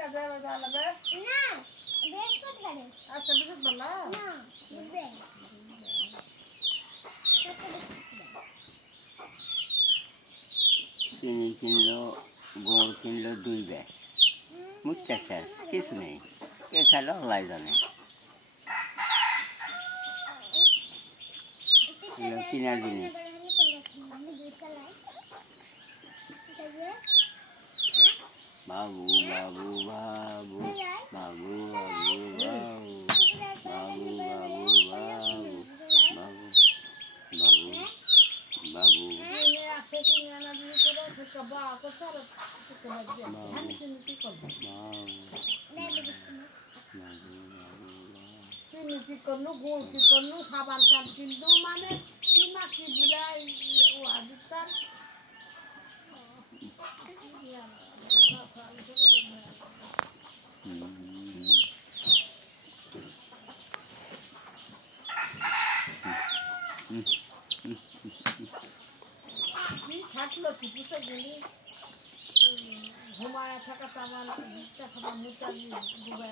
কাজে যাবে না বৃহস্পতিবারে আজকে বৃহস্পতিবার না না বুধবার কত বৃহস্পতিবার চিনি কিনলো গুড় কিনলো 2 ব্যাগ মুচ্ছা শেষ কিছু নেই কে খেলো আল্লাহ জানে এগুলো কিনার জিনিস বাবু বাবু বাবু বাবু বাবু বাবু বাবু বাবু বাবু বাবু বাবু কিনে আছে কিনে আনা দিয়ে তোরা সেটা বা করতে আর করতে হবে আমি চিনি কি করব চিনি কি করলু গুড় কি করলু সাবান কাপ কিনলু মানে কি না কি বুলাই ও আজিতার কি থাকলো কি পুষে গেলি ঘুমায় থাকা আমার খাবার মুটা ডুবাই